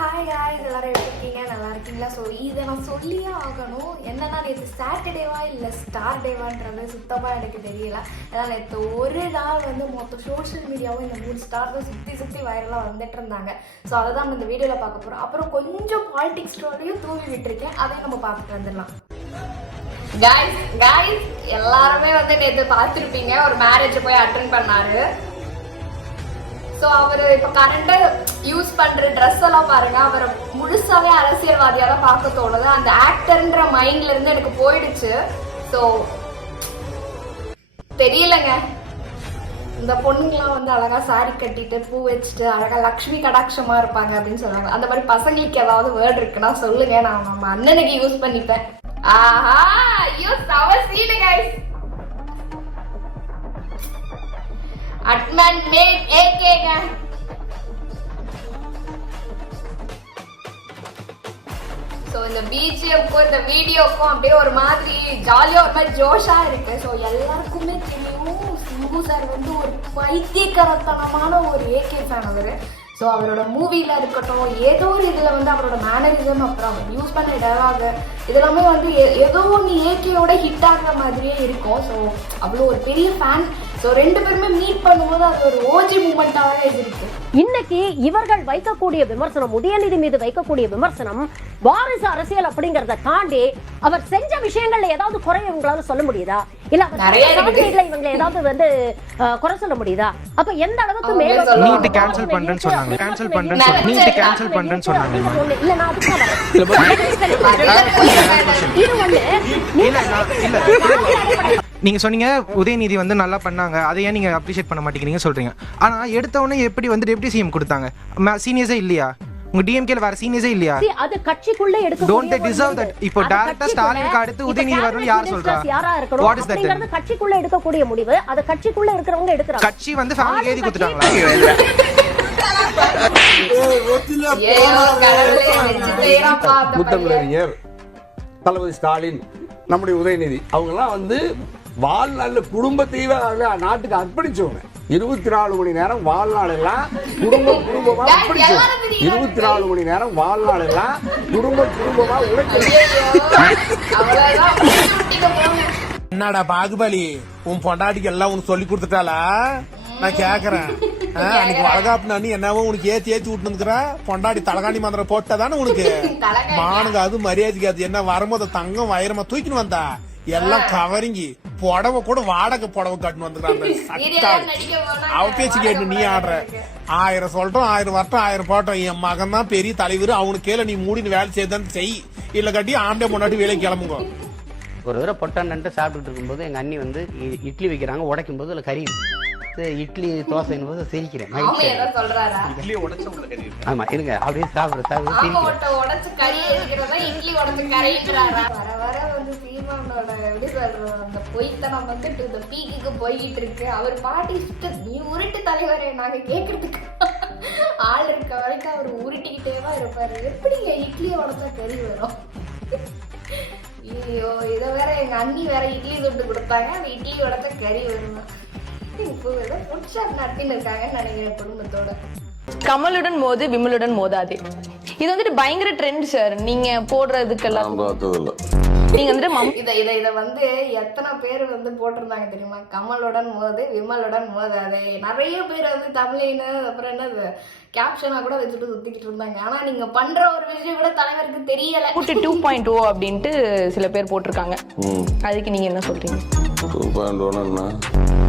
Hi hi எல்லாரும் எப்படி இருக்கீங்க? நல்லா இருக்கீங்களா? ஸோ இதை நான் சொல்லியே ஆகணும். என்னன்னா நேற்று சாட்டர்டேவா இல்லை ஸ்டார் டேவான்றது சுத்தமாக எனக்கு தெரியல. ஏன்னா நேற்று ஒரு நாள் வந்து மொத்த சோஷியல் மீடியாவும் இந்த மூணு ஸ்டார் தான் சுற்றி சுற்றி வைரலாக வந்துட்டு இருந்தாங்க. ஸோ அதை தான் நம்ம இந்த வீடியோவில் பார்க்க போகிறோம் அப்புறம் கொஞ்சம் பாலிடிக்ஸ் ஸ்டோரியும் தூவி விட்டுருக்கேன். அதையும் நம்ம பார்த்துட்டு வந்துடலாம். காய்ஸ் காய்ஸ் எல்லாருமே வந்து நேற்று பார்த்துருப்பீங்க. ஒரு மேரேஜை போய் அட்டன் பண்ணாரு. ஸோ அவர் இப்போ கரண்டாக யூஸ் பண்ணுற ட்ரெஸ் எல்லாம் பாருங்க. அவர் முழுசாவே அரசியல்வாதியாக தான் பார்க்க தோணுது. அந்த ஆக்டர்ன்ற மைண்ட்ல இருந்து எனக்கு போயிடுச்சு. ஸோ தெரியலங்க. இந்த பொண்ணுங்களாம் வந்து அழகா சாரி கட்டிட்டு பூ வச்சுட்டு அழகா லக்ஷ்மி கடாட்சமா இருப்பாங்க அப்படின்னு சொன்னாங்க அந்த மாதிரி பசங்களுக்கு ஏதாவது வேர்ட் இருக்குன்னா சொல்லுங்க. நான் நம்ம அண்ணனுக்கு யூஸ் பண்ணிப்பேன். ஆஹா! ஐயோ சவ சீனு கைஸ் அட்மன் மேட் ஏகேங்க ஸோ இந்த பிஜிஎம்க்கும் இந்த வீடியோக்கும் அப்படியே ஒரு மாதிரி ஜாலியாக ஒரு மாதிரி ஜோஷாக இருக்கு. ஸோ எல்லாருக்குமே தெரியும் சிம்பு சார் வந்து ஒரு பைத்தியக்காரத்தனமான ஒரு ஏகே ஃபேன் அவர். ஸோ அவரோட மூவியில் இருக்கட்டும் ஏதோ ஒரு இதில் வந்து அவரோட மேனரிசம் அப்புறம் அவர் யூஸ் பண்ண டயலாக் இதெல்லாமே வந்து ஏதோ ஒன்று ஏகேயோட ஹிட் ஆகிற மாதிரியே இருக்கும். ஸோ அவ்வளோ ஒரு பெரிய ஃபேன் ஸோ ரெண்டு பேருமே மீட் பண்ணும்போது அது ஒரு ஓஜி மூமெண்ட்டாகவே இருக்கு. இன்னைக்கு இவர்கள் வைக்கக்கூடிய விமர்சனம் உதயநிதி மீது வைக்கக்கூடிய விமர்சனம் வாரிசு அரசியல் அப்படிங்கறத தாண்டி அவர் செஞ்ச விஷயங்கள்ல ஏதாவது குறை இவங்களால சொல்ல முடியுதா? இல்ல நிறைய இவங்களை ஏதாவது வந்து குறை சொல்ல முடியுதா? அப்ப எந்த அளவுக்கு சொல்லுவாங்க. நீட் கேன்சல் பண்றேன்னு சொன்னாங்க. கேன்சல் பண்றேன்னு. நீட் கேன்சல் பண்றேன்னு சொன்னாங்க. இல்ல நான் அதுக்கு வரேன். இது வந்து இல்ல. நான் இல்ல நீங்க சொன்னீங்க உதயநிதி வந்து நல்லா பண்ணாங்க. அதை ஏன் நீங்க அப்ரிஷியேட் பண்ண மாட்டேங்கிறீங்க சொல்றீங்க. ஆனா எடுத்த உடனே எப்படி வந்து டெப்டி சிஎம் கொடுத்தாங்க? சீனியர்ஸே இல்லையா? உங்க டிஎம்கேல வேற சீனியர்ஸே இல்லையா? அது கட்சிக்குள்ள எடுக்க Don't they deserve that? இப்போ ஆ ஸ்டாலினுக்கு அடுத்து உதயநிதி வரும்னு யார் சொல்றா? யாரா இருக்கணும்? That then? அப்படிங்கறது கட்சிக்குள்ள எடுக்கக்கூடிய முடிவு. அது கட்சிக்குள்ள இருக்கிறவங்க எடுக்கிறாங்க. கட்சி வந்து ஃபேமிலி பையன். முத்தமிழறிஞர் தளபதி ஸ்டாலின் நம்முடைய உதயநிதி. அவங்கெல்லாம் வந்து வாழ்நாள்ல குடும்பத்தையே நாட்டுக்கு அர்ப்பணிச்சவங்க. இருபத்தி நாலு மணி நேரம் வாழ்நாள் எல்லாம் குடும்ப குடும்பமா அர்ப்பணிச்சவங்க. தெரியுமா? இருபத்தி நாலு மணி நேரம் வாழ்நாள் எல்லாம் குடும்ப குடும்பமா உழைக்க. என்னடா பாகுபலி? உன் பொண்டாட்டிக்கு எல்லாம் உனக்கு சொல்லி கொடுத்துட்டாளா? நான் கேக்குறேன். அன்னைக்கு வளகாப்பு நானி என்னவோ உனக்கு ஏத்தி ஏத்தி விட்டுனுக்குற பொண்டாட்டி தலகாணி மந்திரம் போட்டதானே உனக்கு. மானுங்க அது மரியாதைக்கு அது என்ன? வரும்போது தங்கம் வைரமா தூக்கின்னு வந்தா? எல்லாம் கவரிங்கி. புடவை கூட வாடகை புடவை கட்டுன்னு போனா அவ பேச்சு கேட்டு நீ ஆடுற. ஆயிரம் சொல்றோம் ஆயிரம் வரட்டும் ஆயிரம் போட்டோம் என் மகன் தான் பெரிய தலைவர். அவனுக்கு கீழே நீ மூடின்னு வேலை செய்தான் செய். இல்ல கட்டி ஆண்டே முன்னாடி வேலைக்கு கிளம்புங்க. ஒரு தடவை பொட்டான்னு சாப்பிட்டுட்டு இருக்கும்போது எங்க அண்ணி வந்து இ- இட்லி வைக்கிறாங்க உடைக்கும் போது அதுல கறி. இட்லி தோசைன்னு போது சிரிக்கிறேன். ஆமா இருங்க. அப்படியே சாப்பிடுற சாப்பிடுற ஆமா சிரிக்கிறேன் இட்லி வந்து சீமானோட எப்படி சொல்றது அந்த பொய்த்தனம் வந்துட்டு இந்த பீக்குக்கு போய்கிட்டு இருக்கு. அவர் பாட்டி நீ உருட்டு தலைவரே நாங்க கேக்குறதுக்கு. ஆள் இருக்க வரைக்கும் அவர் உருட்டிக்கிட்டே தான் இருப்பாரு. எப்படிங்க இட்லியை உடைச்சா கறி வரும்? ஐயோ இதை வேற எங்க அண்ணி வேற இட்லி சுட்டு கொடுத்தாங்க. அந்த இட்லி உடைச்சா கறி வருமா? இப்போ ஏதோ ஃபுட் ஷாப் நடத்தின்னு இருக்காங்கன்னு நினைக்கிறேன் குடும்பத்தோட. கமலுடன் மோது விமலுடன் மோதாதே. இது வந்துட்டு பயங்கர ட்ரெண்ட் சார் நீங்க போடுறதுக்கெல்லாம் நீங்க வந்துட்டு மம் இத இத இத வந்து எத்தனை பேர் வந்து போட்டிருந்தாங்க தெரியுமா? கமலுடன் மோது விமலுடன் மோதாதே நிறைய பேர் வந்து தமிழின்னு அப்புறம் என்னது கேப்ஷனா கூட வச்சுட்டு சுத்திக்கிட்டு இருந்தாங்க. ஆனா நீங்க பண்ற ஒரு விஷயம் கூட தலைவருக்கு தெரியல. கூட்டு டூ பாயிண்ட் ஓ அப்படின்ட்டு சில பேர் போட்டிருக்காங்க. அதுக்கு நீங்க என்ன சொல்றீங்க? Two point one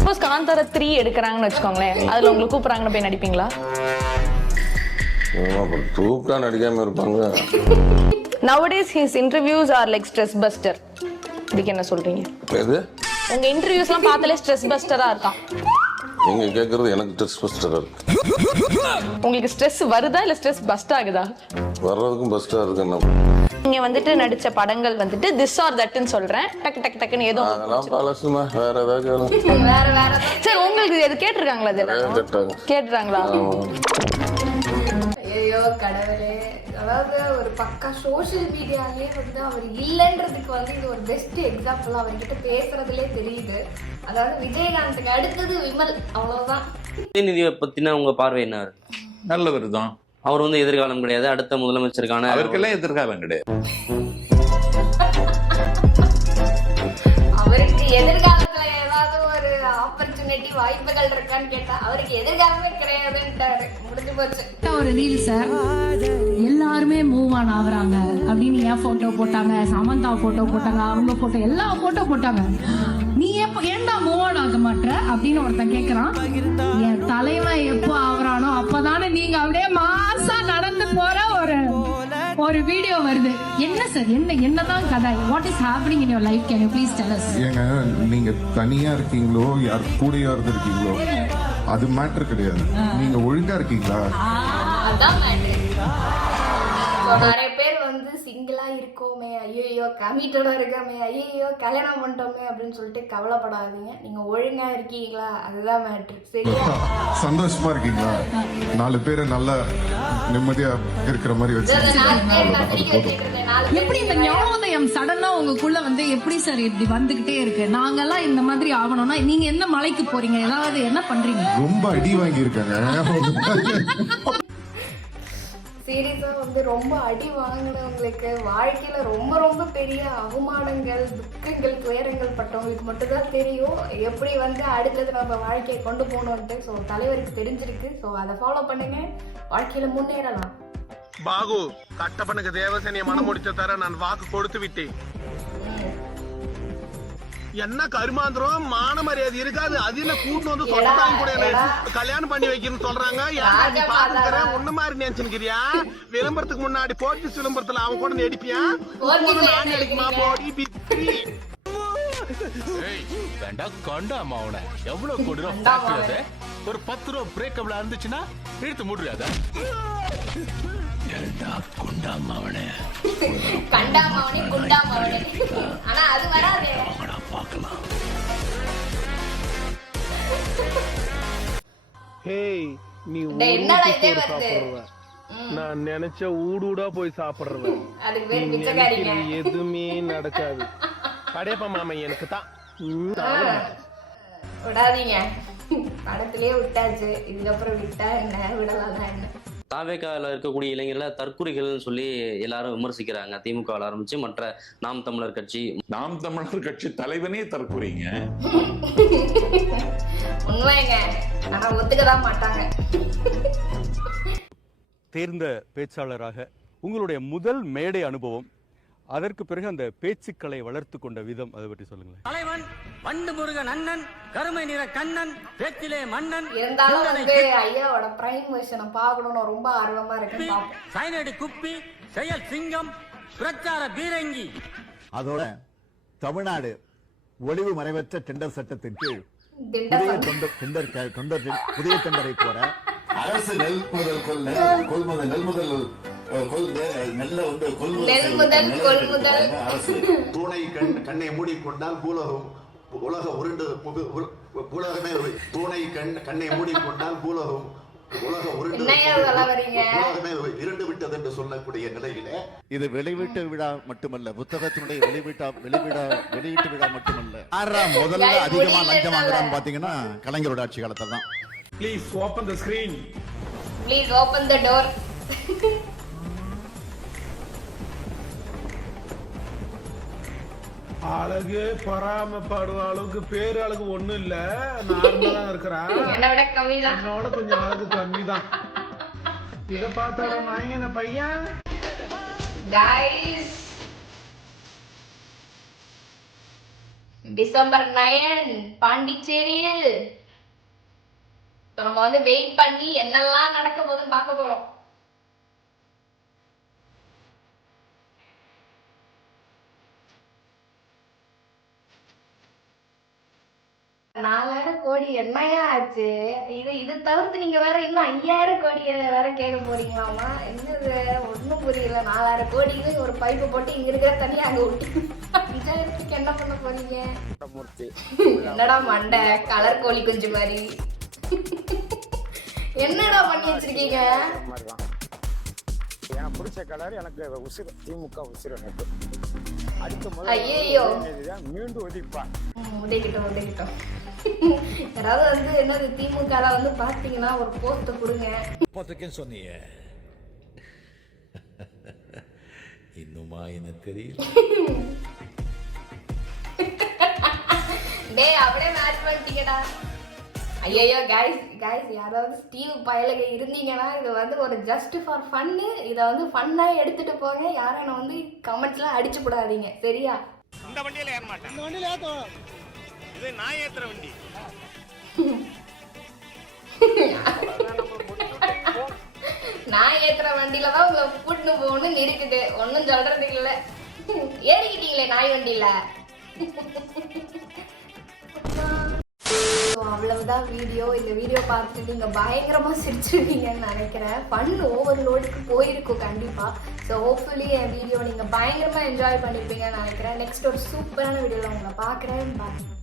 suppose Kantara three எடுக்கிறாங்கன்னு வச்சுக்கோங்களேன். அதுல உங்களுக்கு கூப்பிடுறாங்கன்னு போய் நடிப்பீங்களா? டூக்கா நடிக்காம இருப்பாங்க. Nowadays his interviews are like stress buster இதுக்கு என்ன சொல்றீங்க? எது? உங்க இன்டர்வியூஸ்லாம் பார்த்தாலே ஸ்ட்ரெஸ் பஸ்டரா இருக்கான் நீங்க கேக்குறது எனக்கு டெஸ்ட் பஸ்டரா இருக்கு. உங்களுக்கு ஸ்ட்ரெஸ் வருதா இல்ல ஸ்ட்ரெஸ் பஸ்ட் ஆகுதா? வர்றதுக்கும் பெஸ்டா இருக்கு என்ன? நீங்க வந்துட்டு நடிச்ச படங்கள் வந்துட்டு திஸ் ஆர் தட்னு சொல்றேன். டக்கு டக்கு டக்குன்னு ஏதோ அதெல்லாம் பழசுமா வேற ஏதாவது கேளுங்க. வேற வேற சரி உங்களுக்கு இது கேட்டிருக்காங்களா இது நிறைய கேட்டாங்க. கேட்டுறாங்களா ஐயோ கடவுளே. அதாவது ஒரு பக்கா சோஷியல் மீடியாலே வந்து அவர் இல்லைன்றதுக்கு வந்து இது ஒரு பெஸ்ட் எக்ஸாம்பிள் அவர்கிட்ட பேசுறதுலே தெரியுது. அதாவது விஜயகாந்துக்கு அடுத்தது விமல். அவ்வளவுதான். உதயநிதியை பத்தின உங்க பார்வை என்ன? நல்லவர் தான். அவர் வந்து எதிர்காலம் கிடையாது. அடுத்த முதலமைச்சருக்கான அவருக்கெல்லாம் எதிர்காலம் கிடையாது. வாய்ப்புகள் இருக்கான்னு கேட்டா அவருக்கு எதிர்காலமே கிடையாதுன்ட்டாரு. முடிஞ்சு போச்சு. ஒரு ரீல்ஸ் எல்லாருமே மூவ் ஆன் ஆகுறாங்க. அப்படின்னு என் போட்டோ போட்டாங்க சமந்தா போட்டோ போட்டாங்க அவங்க போட்டோ எல்லா போட்டோ போட்டாங்க. நீ எப்ப ஏன்டா மூவ் ஆன் ஆக மாட்ட அப்படின்னு ஒருத்தன் கேக்குறான். என் தலைவன் எப்போ வீடியோ வருது. என்ன சார் என்ன என்னதான் கதை? What is happening in your life can you please tell us ஏங்க நீங்க தனியா இருக்கீங்களோ யார் கூடயா இருந்திருக்கீங்களோ அது மேட்டர் கிடையாது. நீங்க ஒழுங்கா இருக்கீங்களா? அதான் மேட்ரு ஸோ நிறைய பேர் வந்து சிங்கிளா இருக்கோமே ஐயோ கமிட்டடா இருக்கோமே ஐயோ கல்யாணம் பண்ணிட்டோமே அப்படின்னு சொல்லிட்டு கவலைப்படாதீங்க. நீங்க ஒழுங்கா இருக்கீங்களா? அதுதான் மேட்ரு சரியா? சந்தோஷமா இருக்கீங்களா? நாலு பேரை நல்லா நிம்மதியா இருக்கிற மாதிரி வச்சு எப்படி இந்த ஞானோதயம் சடனா உங்களுக்குள்ள வந்து எப்படி சார் இப்படி வந்துகிட்டே இருக்கு? நாங்கெல்லாம் இந்த மாதிரி ஆகணும்னா நீங்க என்ன மலைக்கு போறீங்க? ஏதாவது என்ன பண்றீங்க? ரொம்ப அடி வாங்கியிருக்காங்க. சீரியஸாக வந்து ரொம்ப அடி வாங்கினவங்களுக்கு வாழ்க்கையில் ரொம்ப ரொம்ப பெரிய அவமானங்கள் துக்கங்கள் துயரங்கள் பட்டவங்களுக்கு மட்டும்தான் தெரியும். எப்படி வந்து அடுத்தது நம்ம வாழ்க்கையை கொண்டு போகணுன்ட்டு ஸோ தலைவருக்கு தெரிஞ்சிருக்கு. ஸோ அதை ஃபாலோ பண்ணுங்க. வாழ்க்கையில் முன்னேறலாம். பாகு கட்டப்பனுக்கு தேவசேனியை மனம் முடிச்ச தர நான் வாக்கு கொடுத்து விட்டேன். என்ன கருமாந்திரம்? மான மரியாதை இருக்காது. அது என்ன கூட்டு வந்து சொந்தம் கூட என்ன கல்யாணம் பண்ணி வைக்கணும்னு சொல்றாங்க. யாரா நீ பாத்துக்கிறேன் ஒண்ணு மாதிரி நினைச்சுக்கிறியா? விளம்பரத்துக்கு முன்னாடி போர்ச்சுஸ் விளம்பரத்துல அவன் கூட நடிப்பியா நான் நடிக்குமா போடி கொண்டாமா அவனை. எவ்வளவு கொண்டாமா ஒரு பத்து ரூபா பிரேக்கப்ல இருந்துச்சுன்னா இழுத்து முடுறியாத கொண்டாமா கண்டாமவனே குண்டாமவனே ஆனா அது வராதே. ஹேய் நீ என்னடா இதே வருது? நான் நினைச்ச ஊடூடா போய் சாப்பிடுறேன் எதுவுமே நடக்காது. கடையப்ப மாமா எனக்கு தான். விடாதீங்க. படத்திலேயே விட்டாச்சு. இதுக்கப்புறம் விட்டா என்ன? விடலாம் என்ன? தாவேக்காவில் இருக்கக்கூடிய இளைஞர்களை தற்குறிகள்னு சொல்லி எல்லாரும் விமர்சிக்கிறாங்க. திமுகவில் ஆரம்பிச்சு மற்ற நாம் தமிழர் கட்சி. நாம் தமிழர் கட்சி தலைவனே தற்கொலைங்க. உண்மைங்க. ஆனா ஒத்துக்கதான் மாட்டாங்க. தேர்ந்த பேச்சாளராக உங்களுடைய முதல் மேடை அனுபவம் அதற்கு பிறகு அந்த பேச்சுக்களை வளர்த்து கொண்ட விதம் அதை பற்றி சொல்லுங்களேன். தலைவன் வண்டு முருகன் அண்ணன் கருமை நிற கண்ணன் பேச்சிலே மன்னன். இருந்தாலும் வந்து ஐயாவோட பிரைம் வெர்ஷனை பார்க்கணும்னு ரொம்ப ஆர்வமா இருக்கு சைனடி குப்பி செயல் சிங்கம் பிரச்சார பீரங்கி. அதோட தமிழ்நாடு ஒளிவு மறைவற்ற டெண்டர் சட்டத்தின் கீழ் தொண்டர் டெண்டர் தொண்டர் புதிய டெண்டரை போற அரசு நெல் முதல் கொள் கொள்முதல் நெல் முதல் நெல்ல வந்து கொள்முதல் அரசு பூனை கண் கண்ணை மூடிக்கொண்டால் பூலகம் உலக உருண்டு உலகமே பூனை கண் கண்ணை மூடிக்கொண்டால் பூலகம் உலக உருண்டு இருண்டு விட்டது என்று சொல்லக்கூடிய நிலையிலே இது வெளிவீட்டு விழா மட்டுமல்ல. புத்தகத்தினுடைய வெளிவீட்டா வெளிவிடா வெளியீட்டு விழா மட்டுமல்ல. ஆறா முதல்ல அதிகமா லஞ்சம். வாங்குறான்னு பாத்தீங்கன்னா கலைஞரோட ஆட்சி காலத்துல தான். Please open the screen please open the door அழகு பொறாமப்படுற அளவுக்கு பேரு அழகு ஒண்ணும் இல்ல. நார்மலா இருக்கிறா என்னோட கொஞ்சம் அழகு கம்மி தான் இதை பார்த்தாட வாங்கின பையன். டிசம்பர் நயன் பாண்டிச்சேரியில் நம்ம வந்து வெயிட் பண்ணி என்னெல்லாம் நடக்க போகுதுன்னு பார்க்க போறோம். நாலாயிரம் கோடி என்னையா ஆச்சு? இது இது தவிர்த்து நீங்க வேற இன்னும் ஐயாயிரம் கோடி வேற கேட்க போறீங்களாமா என்னது? ஒண்ணும் புரியல. நாலாயிரம் கோடிக்கு ஒரு பைப்பு போட்டு இங்க இருக்கிற தண்ணி அங்க விட்டு அஞ்சாயிரத்துக்கு என்ன பண்ண போறீங்க? என்னடா மண்டை? கலர் கோழி குஞ்சு மாதிரி. என்னடா பண்ணி வச்சிருக்கீங்க? எனக்கு பிடிச்ச கலர் எனக்கு உசிறு திமுக உசிறு எனக்கு. அடுத்த ஐயோ மீண்டும் ஒதிப்பா உடைக்கிட்டோம் உடைக்கிட்டோம் யாராவது வந்து என்னது திமுக வந்து பாத்தீங்கன்னா ஒரு போஸ்ட் கொடுங்க. பத்துக்குன்னு சொன்னீங்க இன்னுமா எனக்கு தெரியல. டேய் அப்படியே மேட்ச் பண்ணிட்டீங்கடா. ஐயோ கைஸ் கைஸ் யாராவது ஸ்டீவ் பயலுக இருந்தீங்கன்னா இது வந்து ஒரு ஜஸ்ட் ஃபார் ஃபன்னு இதை வந்து ஃபன்னாக எடுத்துட்டு போங்க. யாரும் என்னை வந்து கமெண்ட்ஸ்லாம் அடிச்சு போடாதீங்க. சரியா? இந்த வண்டியில ஏற மாட்டேன். இந்த வண்டியில ஏத்தும் இது நான் ஏத்துற வண்டி. நான் ஏத்துற வண்டியில தான் உங்களை கூட்டின்னு போகணும்னு இருக்குது ஒன்றும் சொல்றதுக்கு இல்லை. ஏறிக்கிட்டீங்களே நாய் வண்டியில? அவ்வளவுதான் வீடியோ இந்த வீடியோ பார்த்துட்டு நீங்கள் பயங்கரமாக சிரிச்சிருவீங்கன்னு நினைக்கிறேன். ஃபன் ஓவர்லோடுக்கு போயிருக்கும் கண்டிப்பாக ஸோ ஹோப்ஃபுல்லி என் வீடியோ நீங்கள் பயங்கரமாக என்ஜாய் பண்ணியிருப்பீங்கன்னு நினைக்கிறேன். நெக்ஸ்ட் ஒரு சூப்பரான வீடியோவில் உங்களை பார்க்குறேன். பாய்